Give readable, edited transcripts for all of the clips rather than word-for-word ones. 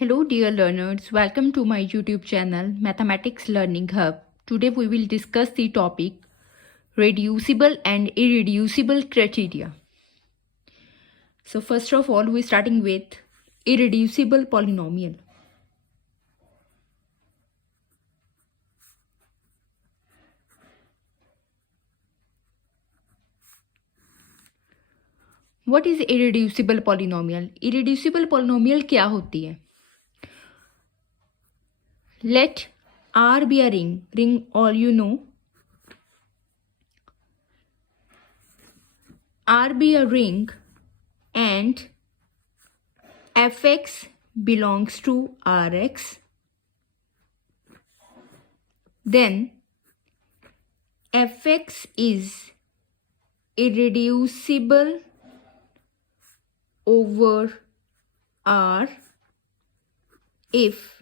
Hello dear learners, welcome to my YouTube channel Mathematics Learning Hub. Today we will discuss the topic reducible and irreducible criteria. So first of all we are starting with irreducible polynomial. What is irreducible polynomial? Irreducible polynomial क्या होती है? Let R be a ring all you know. R be a ring and fx belongs to Rx. Then fx is irreducible over R if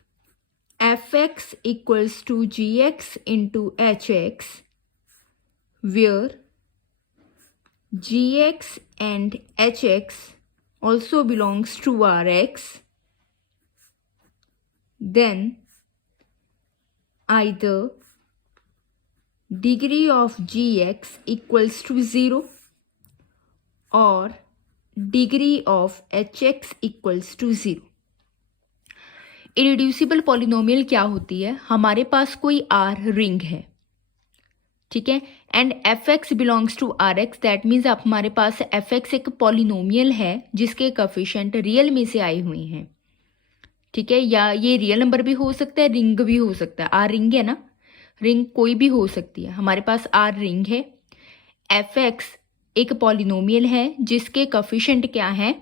fx equals to gx into hx, where gx and hx also belongs to Rx. Then either degree of gx equals to 0 or degree of hx equals to 0. Irreducible polynomial क्या होती है? हमारे पास कोई R ring है, ठीक है, and F X belongs to R X. That means आप हमारे पास एफ एक्स एक पॉलिनोमियल है जिसके कोफिशिएंट रियल में से आए हुए हैं, ठीक है, या ये रियल नंबर भी हो सकता है, रिंग भी हो सकता है. आर रिंग है ना, रिंग कोई भी हो सकती है. हमारे पास आर रिंग है, एफ एक्स एक पॉलिनोमियल है जिसके कोफिशिएंट क्या है,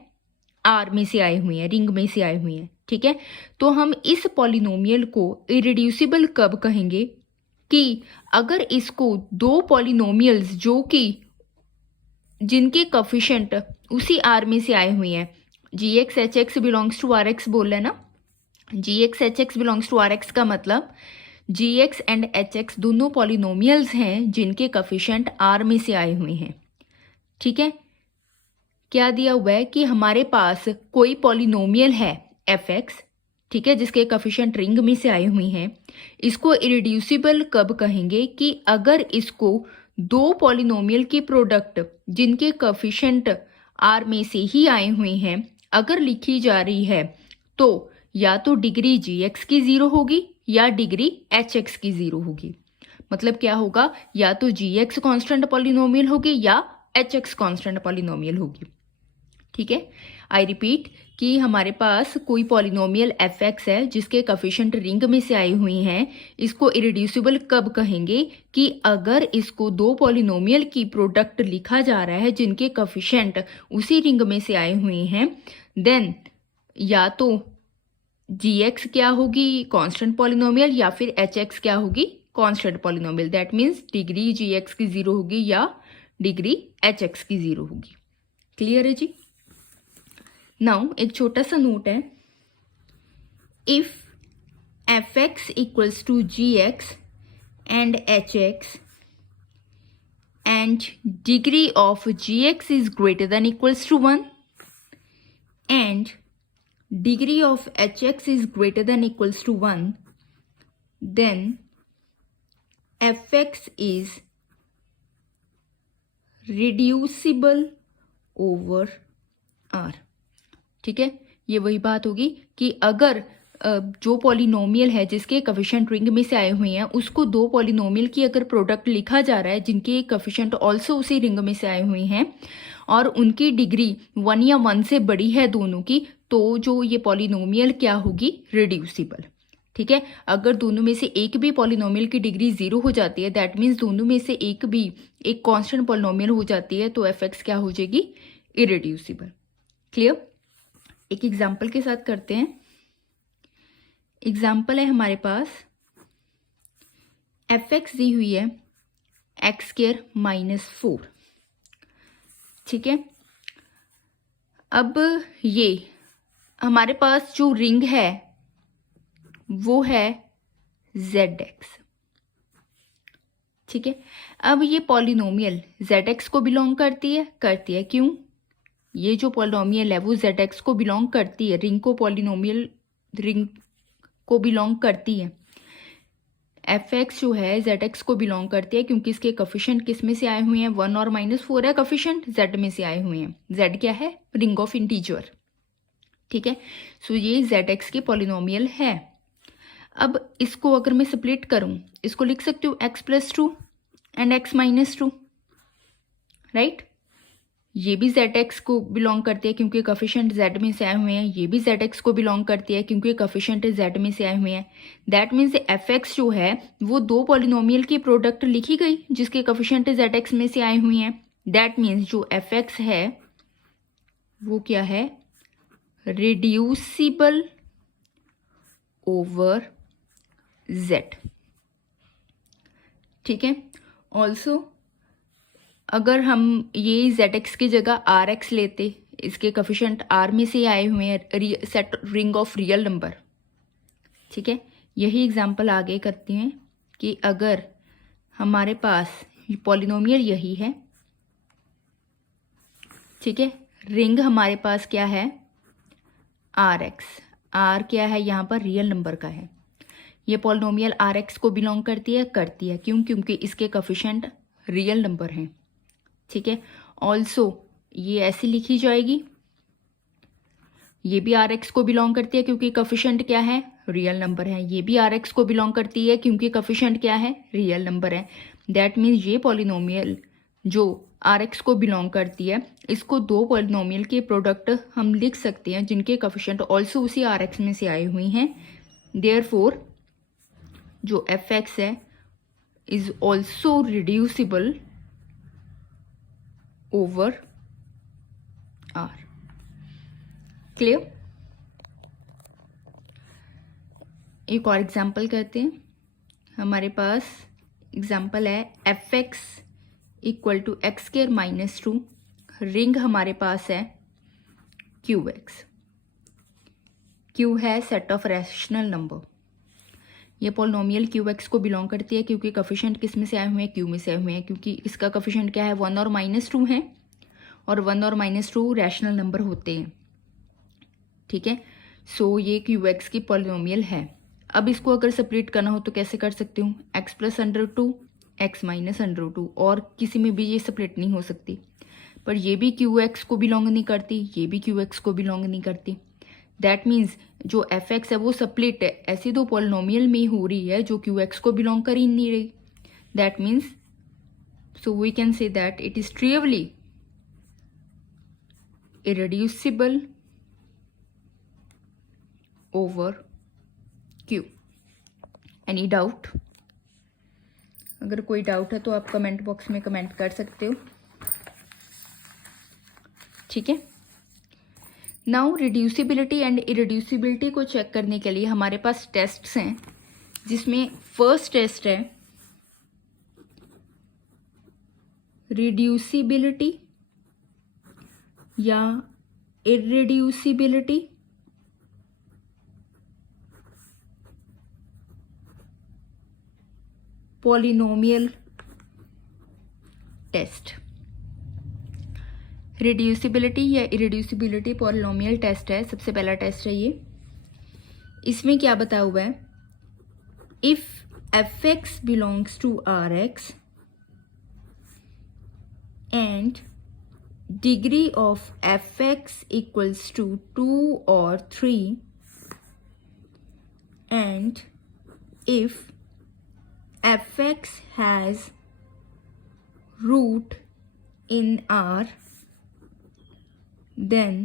आर में से आए हुए हैं, रिंग में से आए हुए हैं, ठीक है. तो हम इस पॉलिनोमियल को इरिड्यूसिबल कब कहेंगे? कि अगर इसको दो पॉलिनोमियल्स जो कि जिनके कोफिशिएंट उसी आर में से आए हुए हैं, G X H X belongs to R X बोल रहे हैं ना, G X H X belongs to R X का मतलब G X and H X दोनों पॉलिनोमियल्स हैं जिनके कोफिशिएंट आर में से आए हुए हैं, ठीक है. क्या दिया हुआ है कि हमारे पास कोई पॉलिनोमियल है एफ एक्स, ठीक है, जिसके कोफिशिएंट रिंग में से आए हुए हैं. इसको इरिड्यूसिबल कब कहेंगे? कि अगर इसको दो पॉलिनोमियल की प्रोडक्ट जिनके कोफिशिएंट आर में से ही आए हुए हैं अगर लिखी जा रही है तो या तो डिग्री जी एक्स की 0 होगी या डिग्री एच एक्स की 0 होगी. मतलब क्या होगा? या तो जी एक्स कॉन्स्टेंट पॉलिनोमियल होगी या एच एक्स कॉन्स्टेंट पॉलिनोमियल होगी, ठीक है. आई रिपीट कि हमारे पास कोई पॉलिनोमियल एफ एक्स है जिसके कोफिशिएंट रिंग में से आए हुए हैं. इसको इरिड्यूसिबल कब कहेंगे? कि अगर इसको दो पॉलिनोमियल की प्रोडक्ट लिखा जा रहा है जिनके कोफिशिएंट उसी रिंग में से आए हुए हैं, देन या तो जी एक्स क्या होगी, कांस्टेंट पॉलिनोमियल, या फिर एच एक्स क्या होगी, constant polynomial. That means degree G X की 0 होगी या डिग्री एच एक्स की 0 होगी. क्लियर है जी? नाउ एक छोटा सा नोट है. If F X equals to G X and H X and degree of G X is greater than equals to 1 and degree of H X is greater than equals to 1, then F X is reducible over R. ठीक है, ये वही बात होगी कि अगर जो polynomial है जिसके कोफिशिएंट रिंग में से आए हुए हैं उसको दो पॉलिनोमियल की अगर प्रोडक्ट लिखा जा रहा है जिनके कोफिशिएंट ऑल्सो उसी रिंग में से आए हुए हैं और उनकी डिग्री 1 या 1 से बड़ी है दोनों की, तो जो ये पॉलिनोमियल क्या होगी, रिड्यूसिबल. ठीक है, अगर दोनों में से एक भी पॉलिनोमियल की डिग्री 0 हो जाती है, दैट मीन्स दोनों में से एक भी एक कांस्टेंट पॉलिनोमियल हो जाती है, तो एफ एक्स क्या हो जाएगी, इरिड्यूसिबल. क्लियर? एक एग्जाम्पल के साथ करते हैं. एग्जाम्पल है हमारे पास एफ एक्स दी हुई है एक्स स्क्वायर -4. ठीक है, अब ये हमारे पास जो रिंग है वो है जेड एक्स. ठीक है, अब ये पॉलिनोमियल जेड एक्स को बिलोंग करती है. क्यों? ये जो पॉलिनोमियल है वो जेड एक्स को बिलोंग करती है, रिंग को पॉलिनोमियल रिंग को बिलोंग करती है। एफ एक्स जो है जेड एक्स को बिलोंग करती है क्योंकि इसके कोफिशिएंट किस में से आए हुए हैं, 1 और -4 है कोफिशिएंट, जेड में से आए हुए हैं। जेड क्या है, रिंग ऑफ इंटीजर, ठीक है। सो ये जेड एक्स की पॉलिनोमियल है। अब इसको अगर मैं स्प्लिट करूं, इसको लिख सकती हूँ x+2 एंड x-2, राइट। ये भी जेड एक्स को बिलोंग करती है क्योंकि कोफिशिएंट जेड में से आए हुए हैं। ये भी जेड एक्स को बिलोंग करती है क्योंकि कोफिशिएंट जेड में से आए हुए हैं। दैट मीन्स एफ एक्स जो है वो दो पॉलिनोमियल की प्रोडक्ट लिखी गई जिसके कोफिशिएंट जेड एक्स में से आए हुए हैं। दैट मीन्स जो एफ एक्स है वो क्या है, रिड्यूसिबल ओवर जेड, ठीक है। ऑल्सो अगर हम ये जेड एक्स की जगह आर एक्स लेते, इसके कोफिशिएंट आर में से आए हुए हैं, set ring of real number, ठीक है। यही एग्जांपल आगे करते हैं कि अगर हमारे पास पॉलिनोमियल यही है, ठीक है, रिंग हमारे पास क्या है, आर एक्स, आर क्या है यहाँ पर, रियल नंबर का है। ये पॉलिनोमियल आर एक्स को बिलोंग करती है, क्यों, क्योंकि इसके कोफिशिएंट रियल नंबर हैं, ठीक है। ऑल्सो ये ऐसी लिखी जाएगी, ये भी आर एक्स को बिलोंग करती है क्योंकि कोफिशिएंट क्या है, रियल नंबर है। ये भी आर एक्स को बिलोंग करती है क्योंकि कोफिशिएंट क्या है, रियल नंबर है। दैट मीन्स ये पॉलिनोमियल जो आर एक्स को बिलोंग करती है, इसको दो पॉलिनोमियल के प्रोडक्ट हम लिख सकते हैं जिनके कोफिशिएंट ऑल्सो उसी आर एक्स में से आए हुए हैं। देयरफॉर जो एफ एक्स है is also reducible over R. Clear. एक और एग्जाम्पल करते हैं। हमारे पास एग्जाम्पल है F X equal to x²-2, ring हमारे पास है क्यू एक्स। क्यू है सेट ऑफ रैशनल नंबर। ये पॉलिनोमियल क्यू एक्स को बिलोंग करती है क्योंकि कोफिशिएंट किस में से आए हुए हैं, क्यू में से आए हुए हैं, क्योंकि इसका कोफिशिएंट क्या है, 1 और -2 है, और 1 और -2 रैशनल नंबर होते हैं, ठीक है। सो ये क्यू एक्स की पॉलिनोमियल है। अब इसको अगर सेपरेट करना हो तो कैसे कर सकती हूँ, x+√2 x-√2, और किसी में भी ये सेपरेट नहीं हो सकती। पर ये भी क्यू एक्स को बिलोंग नहीं करती, ये भी क्यू एक्स को बिलोंग नहीं करती। दैट मीन्स जो एफ एक्स है वो स्प्लिट है, ऐसी दो पॉलिनोमियल में हो रही है जो क्यू एक्स को बिलोंग कर ही नहीं रही। That means so we can say that it is trivially irreducible over Q। Any doubt? अगर कोई डाउट है तो आप कमेंट बॉक्स में कमेंट कर सकते हो, ठीक है। नाउ रिड्यूसिबिलिटी एंड इरेड्यूसिबिलिटी को चेक करने के लिए हमारे पास टेस्ट्स हैं, जिसमें फर्स्ट टेस्ट है रिड्यूसिबिलिटी या इरेड्यूसिबिलिटी। Polynomial test. रिड्यूसिबिलिटी या इरेड्यूसिबिलिटी पॉलिनोमियल टेस्ट है, सबसे पहला टेस्ट है ये। इसमें क्या बताया हुआ है, if F X belongs to R X and degree of fx equals to 2 or 3, and if fx has root in R, then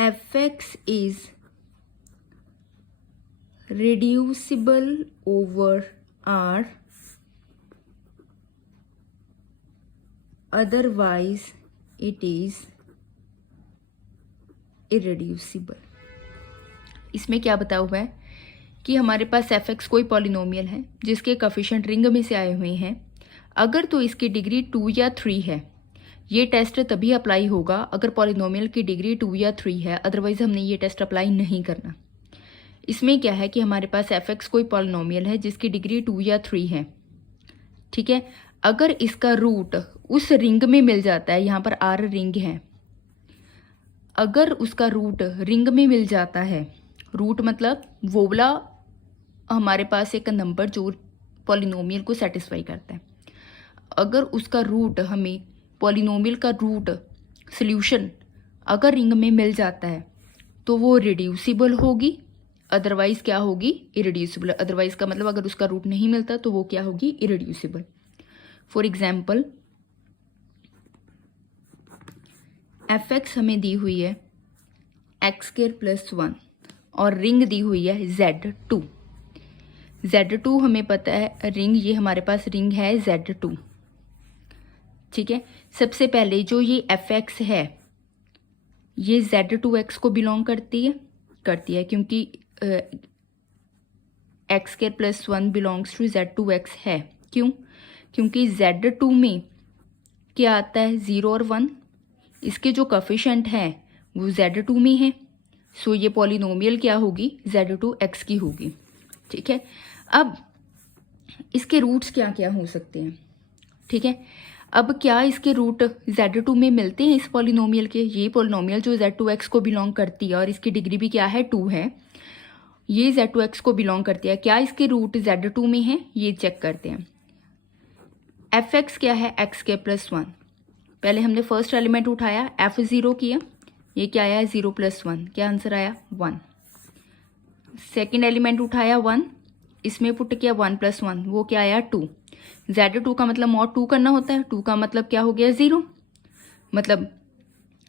fx is reducible over R, otherwise it is irreducible। इसमें क्या बताया हुआ है कि हमारे पास F x कोई polynomial है जिसके कोफिशिएंट रिंग में से आए हुए हैं, अगर तो इसकी डिग्री 2 या 3 है। ये टेस्ट तभी अप्लाई होगा अगर पॉलिनोमियल की डिग्री 2 या 3 है, अदरवाइज हमने ये टेस्ट अप्लाई नहीं करना। इसमें क्या है कि हमारे पास एफ एक्स कोई पॉलिनोमियल है जिसकी डिग्री 2 या 3 है, ठीक है। अगर इसका रूट उस रिंग में मिल जाता है, यहाँ पर आर रिंग है, अगर उसका रूट रिंग में मिल जाता है रूट मतलब वो वाला हमारे पास एक नंबर जो पॉलिनोमियल को सेटिस्फाई करता है। अगर उसका रूट हमें पॉलिनोमियल का रूट सॉल्यूशन अगर रिंग में मिल जाता है तो वो रिड्यूसिबल होगी, अदरवाइज क्या होगी, इरिड्यूसिबल। अदरवाइज का मतलब अगर उसका रूट नहीं मिलता तो वो क्या होगी, इरिड्यूसिबल। फॉर एग्जाम्पल fx हमें दी हुई है x² + 1 और रिंग दी हुई है Z2। Z2 हमें पता है रिंग, ये हमारे पास रिंग है Z2। ठीक है, सबसे पहले जो ये fx है ये Z2x को बिलोंग करती है क्योंकि x² + 1 बिलोंग्स टू Z2x है। क्यों? क्योंकि Z2 में क्या आता है, 0 और 1। इसके जो कोफिशिएंट है वो Z2 में है, सो ये पॉलिनोमियल क्या होगी, Z2x की होगी। ठीक है, अब इसके रूट्स क्या क्या हो सकते हैं। ठीक है, अब क्या इसके रूट Z2 में मिलते हैं इस पॉलिनोमियल के। ये पॉलिनोमियल जो Z2x को बिलोंग करती है और इसकी डिग्री भी क्या है, 2 है, ये Z2x को बिलोंग करती है। क्या इसके रूट Z2 में है, ये चेक करते हैं। fx क्या है, x² + 1। पहले हमने फर्स्ट एलिमेंट उठाया, f0 किया, ये क्या आया, 0 + 1, क्या आंसर आया, 1। सेकेंड एलिमेंट उठाया 1, इसमें पुट किया 1 + 1, वो क्या आया, 2। Z2 का मतलब mod 2 करना होता है, 2 का मतलब क्या हो गया, 0। मतलब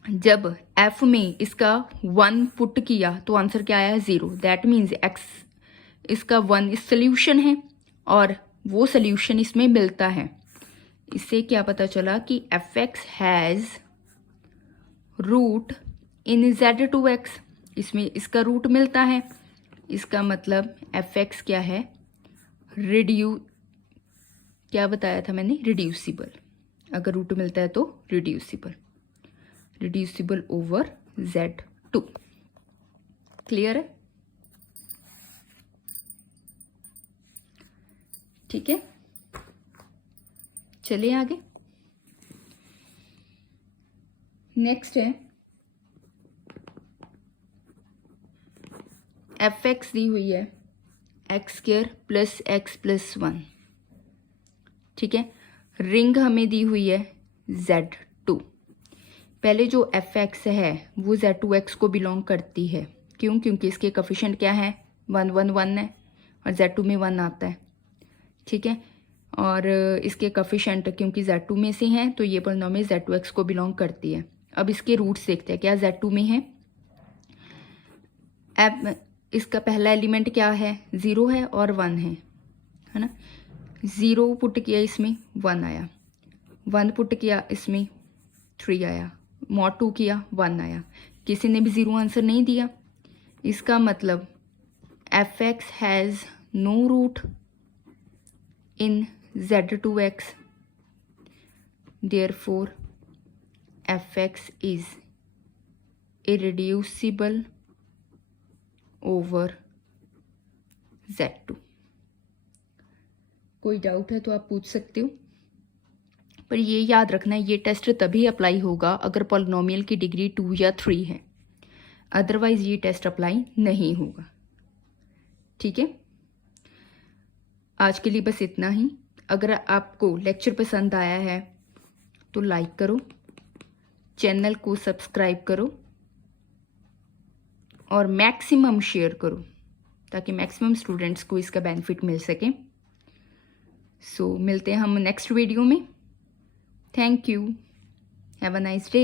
जब f में इसका 1 पुट किया तो आंसर क्या आया, 0। दैट मीन्स x इसका 1 इस सोल्यूशन है और वो सोल्यूशन इसमें मिलता है। इससे क्या पता चला कि fx has root in Z2x, इसमें इसका रूट मिलता है। इसका मतलब fx क्या है, क्या बताया था मैंने, रिड्यूसिबल। अगर रूट मिलता है तो रिड्यूसिबल ओवर Z2। क्लियर है? ठीक है, चलिए आगे। नेक्स्ट है fx दी हुई है x² + x + 1। ठीक है, रिंग हमें दी हुई है Z2। पहले जो fx है वो Z2x को बिलोंग करती है। क्यों? क्योंकि इसके कोफिशिएंट क्या है, 1 1 1 है और Z2 में 1 आता है। ठीक है, और इसके कोफिशिएंट क्योंकि Z2 में से हैं तो ये पॉलिनोमियल Z2x को बिलोंग करती है। अब इसके रूट्स देखते हैं, क्या Z2 में है। अब इसका पहला एलिमेंट क्या है, 0 है और 1 है ना। 0 पुट किया इसमें 1 आया, 1 पुट किया इसमें 3 आया, mod 2 किया 1 आया। किसी ने भी 0 आंसर नहीं दिया। इसका मतलब fx has no root in Z2x, therefore fx is irreducible over Z2। कोई डाउट है तो आप पूछ सकते हो, पर ये याद रखना है ये टेस्ट तभी अप्लाई होगा अगर पॉलिनोमियल की डिग्री 2 या 3 है, अदरवाइज ये टेस्ट अप्लाई नहीं होगा। ठीक है, आज के लिए बस इतना ही। अगर आपको लेक्चर पसंद आया है तो लाइक करो, चैनल को सब्सक्राइब करो और मैक्सिमम शेयर करो ताकि मैक्सिमम स्टूडेंट्स को इसका बेनिफिट मिल सके। सो मिलते हैं हम नेक्स्ट वीडियो में। Thank you, have a nice day.